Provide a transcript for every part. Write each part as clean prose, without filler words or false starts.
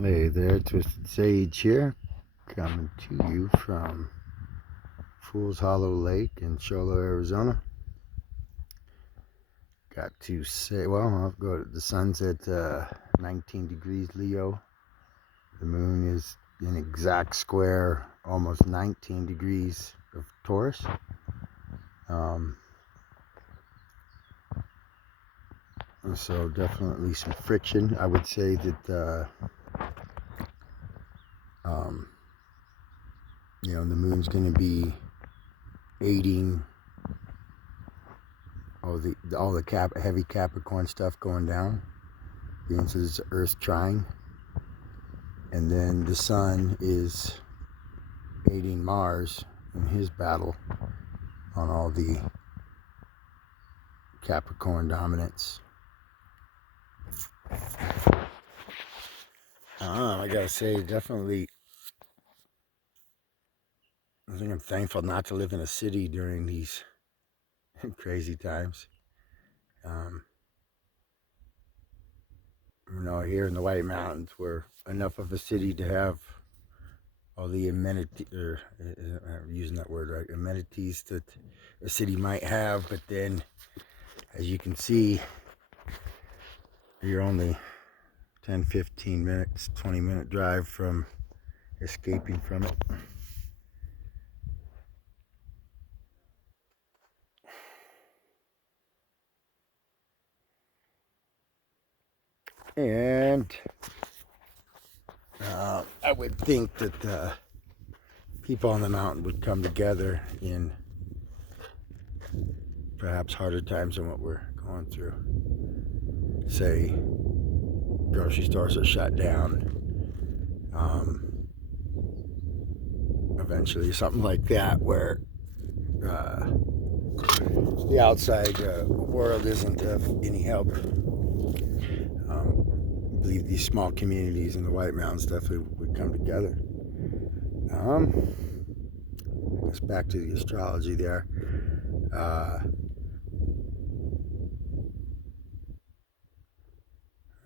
Hey there, Twisted Sage here, coming to you from Fool's Hollow Lake in Cholo, Arizona. Got to say, well, I'll go to the sun's at 19 degrees Leo. The moon is in exact square, almost 19 degrees of Taurus. Um, so definitely some friction. I would say that, um, the moon's going to be aiding all the heavy Capricorn stuff going down. Venus is Earth trine, and then the Sun is aiding Mars in his battle on all the Capricorn dominance. I gotta say, definitely, I think I'm thankful not to live in a city during these crazy times. Um, here in the White Mountains, we're enough of a city to have all the amenities, or I'm using that word right, amenities that a city might have, but then, as you can see, you're only 10, 15 minutes, 20-minute drive from escaping from it. And I would think that people on the mountain would come together in perhaps harder times than what we're going through. Say, grocery stores are shut down. Eventually, something like that, where uh, the outside world isn't of any help. I believe these small communities in the White Mountains definitely would come together. It's back to the astrology there.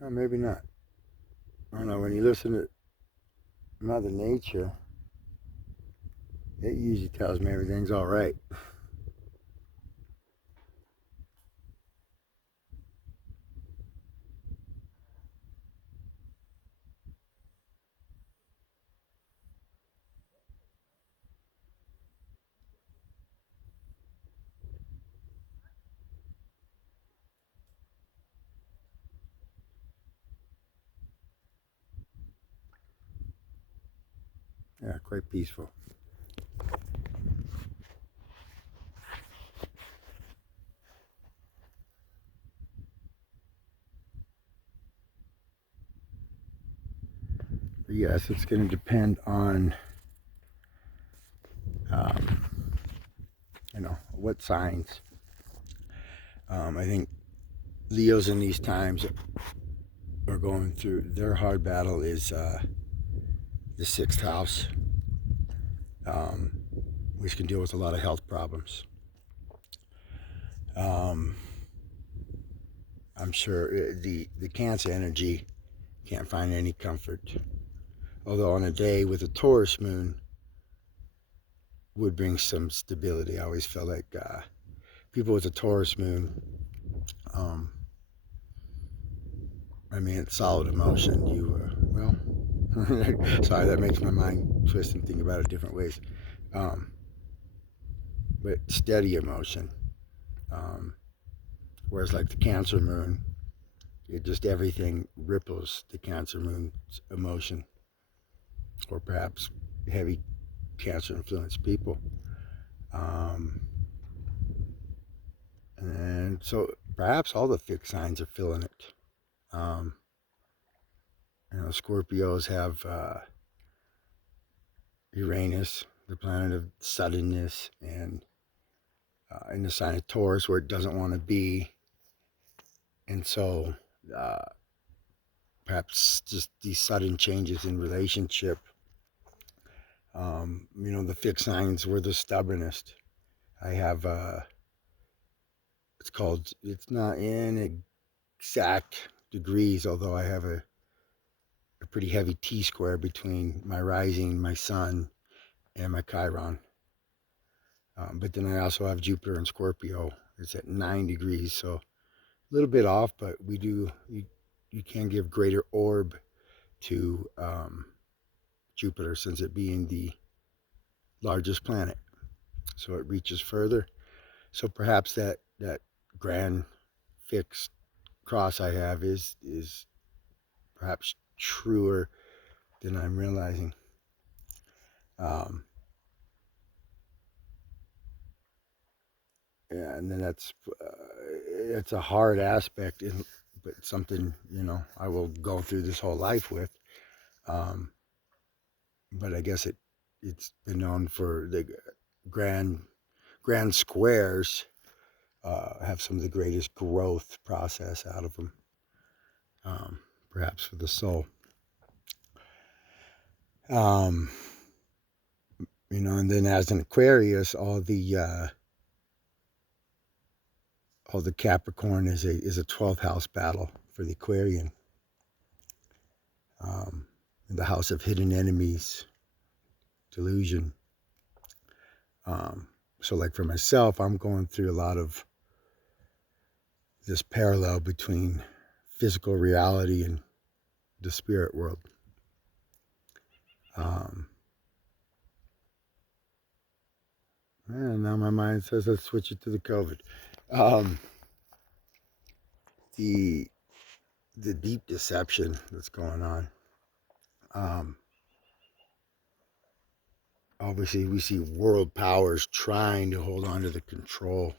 Well, maybe not. I don't know. When you listen to Mother Nature, it usually tells me everything's all right. Yeah, quite peaceful. But yes, it's going to depend on, um, what signs. I think Leos in these times are going through their hard battle is the sixth house, um, which can deal with a lot of health problems. Um, I'm sure the Cancer energy can't find any comfort. Although on a day with a Taurus moon would bring some stability. I always felt like people with a Taurus moon, um, it's solid emotion. Sorry, that makes my mind twist and think about it different ways. Um, but steady emotion. Um, Whereas like the Cancer moon, it just everything ripples the Cancer moon's emotion, or perhaps heavy Cancer influenced people. Um, and so perhaps all the fixed signs are feeling it. Um, Scorpios have Uranus, the planet of suddenness, and in the sign of Taurus, where it doesn't want to be. And so uh, perhaps just these sudden changes in relationship. The fixed signs were the stubbornest. I have, it's not in exact degrees, although I have a pretty heavy T-square between my rising, my sun, and my Chiron. But then I also have Jupiter in Scorpio. It's at 9 degrees, so a little bit off, but you can give greater orb to Jupiter, since it being the largest planet. So it reaches further. So perhaps that grand fixed cross I have is perhaps truer than I'm realizing. Yeah, and then it's a hard aspect, but something I will go through this whole life with. But I guess it's been known for the grand squares have some of the greatest growth process out of them, perhaps for the soul. And then as an Aquarius, all the Capricorn is a 12th house battle for the Aquarian. In the house of hidden enemies, delusion. So like for myself, I'm going through a lot of this parallel between physical reality and the spirit world. And now my mind says let's switch it to the COVID. The deep deception that's going on. Obviously, we see world powers trying to hold on to the control,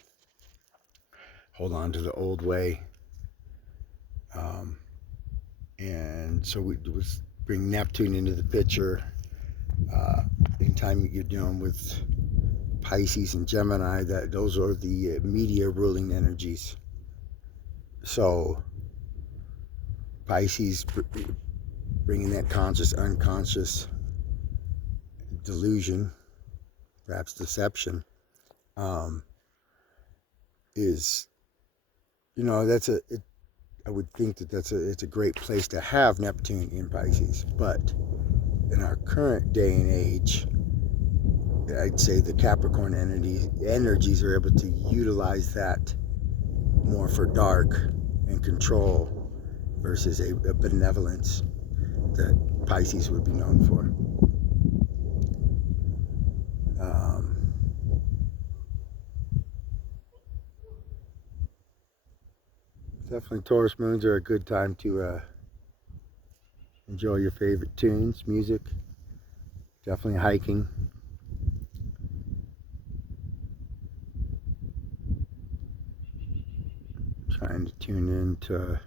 hold on to the old way. And so we bring Neptune into the picture. Anytime you're dealing with Pisces and Gemini, those are the media ruling energies. So Pisces bringing that conscious, unconscious delusion, perhaps deception, is, I would think that it's a great place to have Neptune in Pisces. But in our current day and age, I'd say the Capricorn energies are able to utilize that more for dark and control versus a benevolence that Pisces would be known for. Definitely Taurus moons are a good time to enjoy your favorite tunes, music. Definitely hiking. Trying to tune into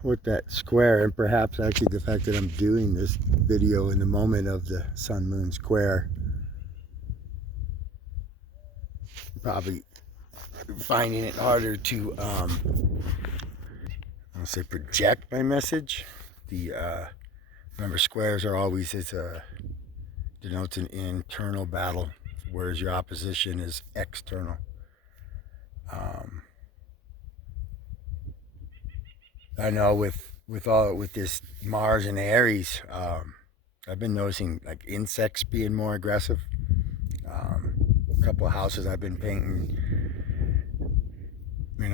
what that square, and perhaps actually the fact that I'm doing this video in the moment of the sun moon square, probably finding it harder to I'll say project my message. Remember, squares are always denotes an internal battle, whereas your opposition is external. I know with this Mars and Aries, I've been noticing like insects being more aggressive. A couple of houses I've been painting,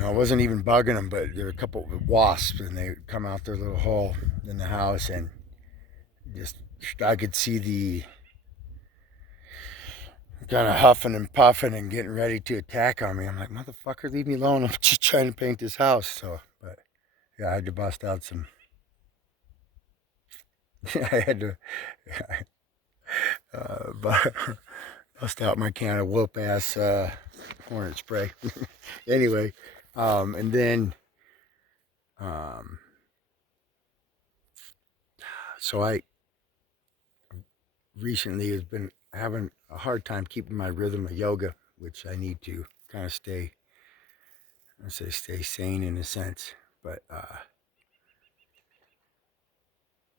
I wasn't even bugging them, but there were a couple of wasps, and they come out their little hole in the house, and just I could see the kind of huffing and puffing and getting ready to attack on me. I'm like, motherfucker, leave me alone. I'm just trying to paint this house. So, but yeah, I had to bust out some. I had to bust out my can of whoop ass hornet spray. Anyway, and then so I recently has been having a hard time keeping my rhythm of yoga, which I need to kind of stay sane in a sense, but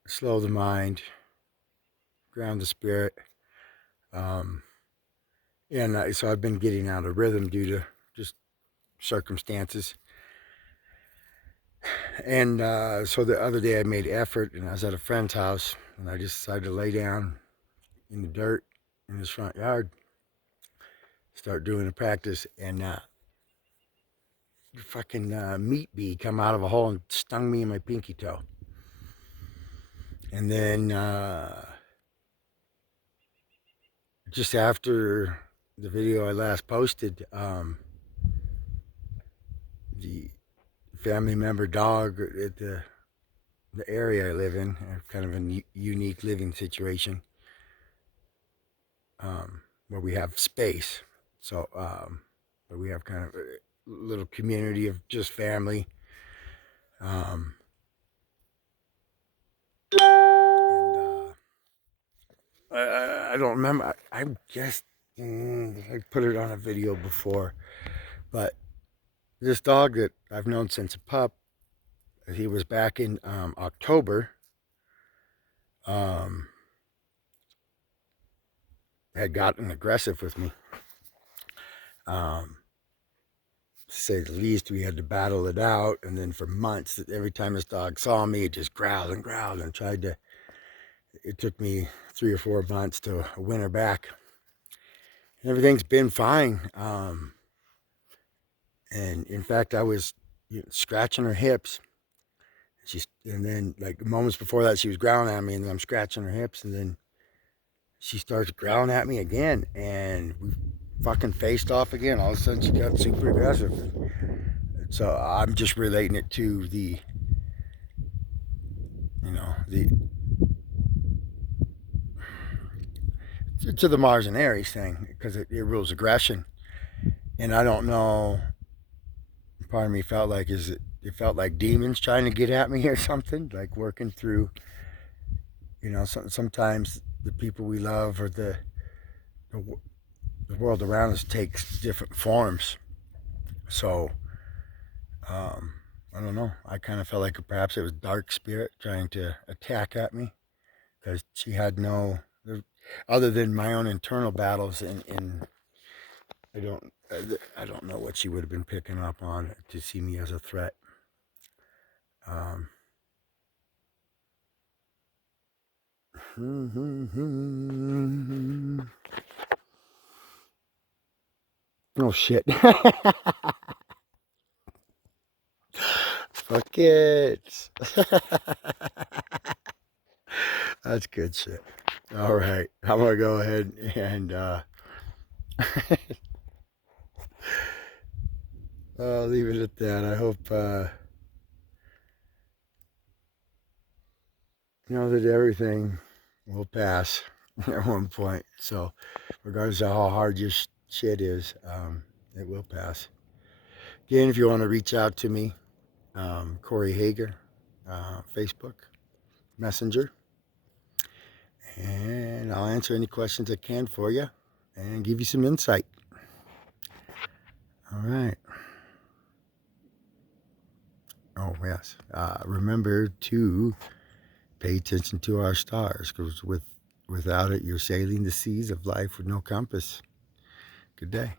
slow the mind, ground the spirit. And so I've been getting out of rhythm due to just circumstances. And so the other day I made effort, and I was at a friend's house, and I just decided to lay down in the dirt in his front yard, start doing the practice, and fucking meat bee come out of a hole and stung me in my pinky toe. And then just after the video I last posted, the family member dog at the area I live in, kind of a unique living situation, where we have space. So, where we have kind of a little community of just family. And I don't remember. I guess I put it on a video before, but this dog that I've known since a pup, he was back in October. Had gotten aggressive with me. To say the least, we had to battle it out, and then for months, every time this dog saw me, it just growled and growled and tried to. It took me 3 or 4 months to win her back. And everything's been fine. And in fact, I was scratching her hips. And then like moments before that, she was growling at me, and then I'm scratching her hips, and then she starts growling at me again, and we fucking faced off again. All of a sudden, she got super aggressive. So I'm just relating it to the to the Mars and Aries thing, because it rules aggression. And I don't know, part of me felt like, it felt like demons trying to get at me or something, like working through, sometimes the people we love, or the world around us takes different forms. So I don't know, I kind of felt like perhaps it was dark spirit trying to attack at me, because she had no, other than my own internal battles, in I don't know what she would have been picking up on to see me as a threat. Oh shit. Fuck it. That's good shit. All right, I'm gonna go ahead and I'll leave it at that. I hope that everything will pass at one point. So, regardless of how hard your shit is, it will pass. Again, if you want to reach out to me, Corey Hager, Facebook, Messenger, and I'll answer any questions I can for you and give you some insight. All right. Oh, yes. Remember to pay attention to our stars, because without it, you're sailing the seas of life with no compass. Good day.